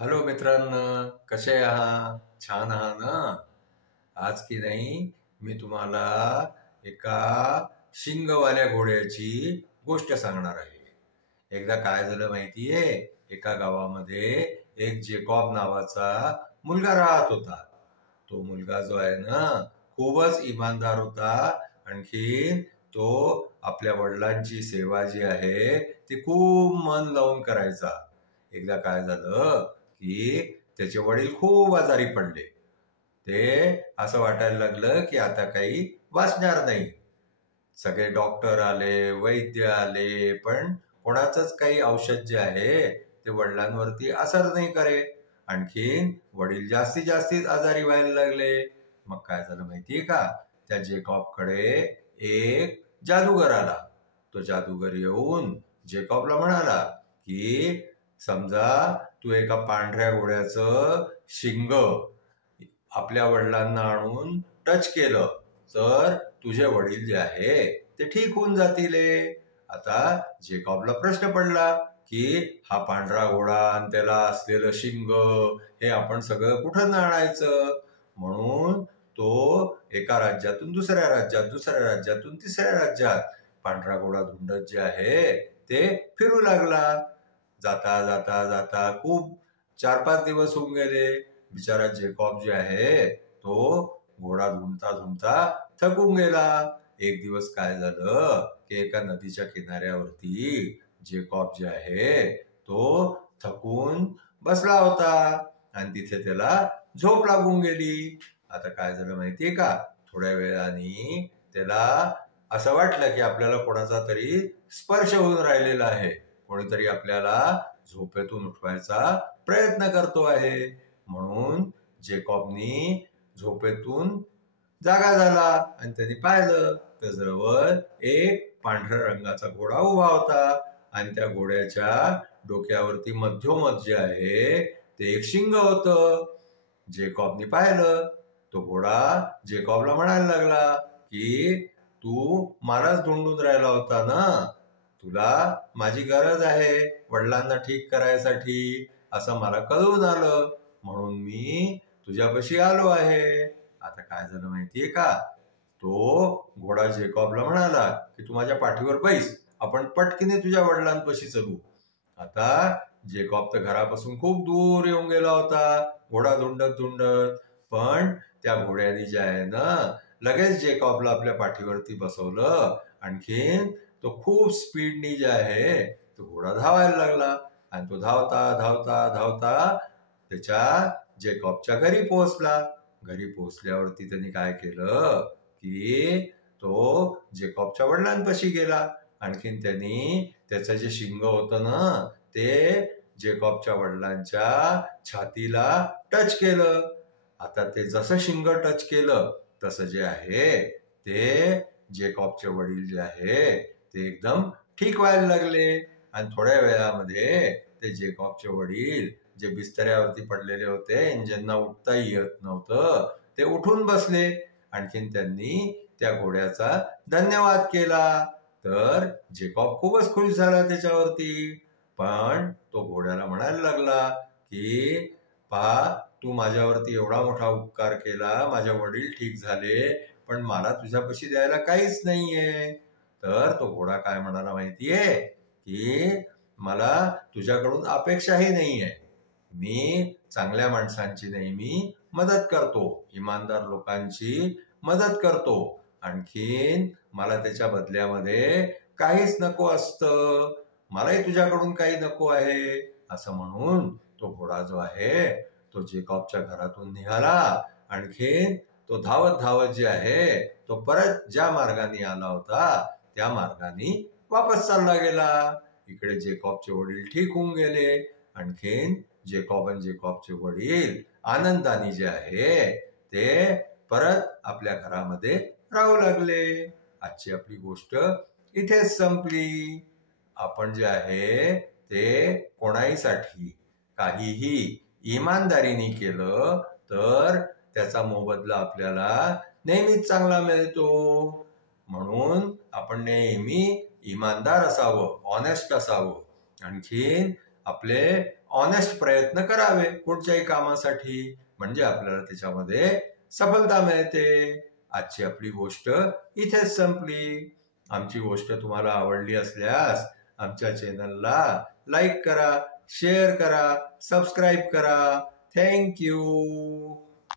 Hello मित्रांनो, कसे आहात? छान आहात ना? आज की नाही मी तुम्हाला एका शिंगवाल्या घोड्याची गोष्ट सांगणार आहे. एकदा काय झालं माहितीये? एका गावामध्ये एक जेकॉब नावाचा मुलगा राहत होता. तो मुलगा जो आहे ना, खूपच इमानदार होता. आणखी तो आपल्या वडिलांची सेवा जी आहे ती खूप मन लावून करायचा. एकदा काय झालं की त्याचे वडील खूप आजारी पडले. ते असं वाटायला लागलं की आता काही वाचणार नाही. सगळे डॉक्टर आले, वैद्य आले, पण कोणाचंच काही औषध जे आहे ते वडिलांवरती असर नाही करे. आणखीन वडील जास्तीत जास्तीत आजारी व्हायला लागले. मग काय झालं माहितीये का? त्या जेकॉबकडे एक जादूगर आला. तो जादूगर येऊन जेकॉबला म्हणाला की समजा तू एका पांढऱ्या घोड्याचं शिंग आपल्या वडिलांना आणून टच केलं तर तुझे वडील जे आहे ते ठीक होऊन जातील. आता जेकॉबला प्रश्न पडला की हा पांढरा घोडा आणि त्याला असलेलं शिंग हे आपण सगळं कुठं आणायचं. म्हणून तो एका राज्यातून दुसऱ्या राज्यात, दुसऱ्या राज्यातून तिसऱ्या राज्यात पांढरा घोडा धुंडत जे आहे ते फिरू लागला. जाता जाता जाता खूप 4-5 दिवस होऊन गेले. बिचारा जेकॉब जे आहे तो घोडा धुमता धुमता थकून गेला. एक दिवस काय झालं की एका नदीच्या किनाऱ्यावरती जेकॉब जे आहे तो थकून बसला होता आणि तिथे त्याला झोप लागून गेली. आता काय झालं माहितीये का? थोड्या वेळाने त्याला असं वाटलं की आपल्याला कोणाचा तरी स्पर्श होऊन राहिलेला आहे. कोणीतरी आपल्याला झोपेतून उठवायचा प्रयत्न करतो आहे. म्हणून जेकॉबनी झोपेतून जागा झाला आणि त्यांनी पाहिलं तर जवळ एक पांढऱ्या रंगाचा घोडा उभा होता आणि त्या घोड्याच्या डोक्यावरती मध्योमध जे आहे ते एक शिंग होतं. जेकॉबनी पाहिलं. तो घोडा जेकॉबला म्हणायला लागला की तू मलाच धुंडून राहिला होता ना, तुला माझी गरज आहे वडिलांना ठीक करायसाठी असं मला कळून आलं, म्हणून मी तुझ्यापाशी आलो आहे. आता काय झालं माहितीये का? तो घोडा जेकॉबला म्हणाला की तू माझ्या पाठीवर बैस, आपण पटकीने तुझ्या वडिलांपाशी चलू. आता जेकॉब तर घरापासून खूप दूर येऊन गेला होता घोडा धुंडत धुंडत. पण त्या घोड्याने जे आहे ना लगेच जेकॉबला आपल्या पाठीवरती बसवलं. आणखीन तो खूप स्पीडनी जे आहे तो घोडा धावायला लागला आणि तो धावता धावता धावता त्याच्या जेकॉबच्या घरी पोहोचला. घरी पोहोचल्यावरती त्यांनी काय केलं की तो जेकॉबच्या वडिलांपाशी गेला. आणखीन त्यांनी त्याचं जे शिंग होतं ना ते जेकॉबच्या वडिलांच्या छातीला टच केलं. आता ते जसं शिंग टच केलं तसं जे आहे ते जेकॉबचे वडील जे आहे ते एकदम ठीक व्हायला लागले. आणि थोड्या वेळामध्ये ते जेकॉबचे वडील जे बिस्तऱ्यावरती पडलेले होते, ज्यांना उठता येत नव्हतं, ते उठून बसले. आणखीन त्यांनी त्या घोड्याचा धन्यवाद केला. तर जेकॉब खूपच खुश झाला त्याच्यावरती. पण तो घोड्याला म्हणायला लागला की पहा, तू माझ्यावरती एवढा मोठा उपकार केला, माझे वडील ठीक झाले, पण मला तुझ्यापाशी द्यायला काहीच नाहीये. तर तो घोडा काय म्हणाला माहितीये की मला तुझ्याकडून अपेक्षाही नाहीये. मी चांगल्या माणसांची नेहमी मदत करतो, इमानदार लोकांची मदत करतो. आणखीन मला त्याच्या बदल्यामध्ये काहीच नको असतं. मलाही तुझ्याकडून काही नको आहे. असं म्हणून तो घोडा जो आहे तो जेकॉबच्या घरातून निघाला. आणखीन तो धावत धावत जे आहे तो परत ज्या मार्गाने आला होता त्या मार्गाने वापस चालला गेला. इकडे जेकॉबचे वडील ठीक होऊन गेले. आणखीन जेकॉब आणि जेकॉबचे वडील आनंदाने जे आहे ते परत आपल्या घरामध्ये राहू लागले. आजची आपली गोष्ट इथेच संपली. आपण जे आहे ते कोणाहीसाठी काहीही इमानदारीने केलं तर त्याचा मोबदला आपल्याला नेहमीच चांगला मिळतो. म्हणून आपण नेहमी इमानदार असावं, ऑनेस्ट असावं. आणखीन आपले ऑनेस्ट प्रयत्न करावे कुठच्याही कामासाठी, म्हणजे आपल्याला त्याच्यामध्ये सफलता मिळते. आजची आपली गोष्ट इथेच संपली. आमची गोष्ट तुम्हाला आवडली असल्यास आमच्या चॅनलला लाईक करा, शेअर करा, सबस्क्राईब करा. Thank you.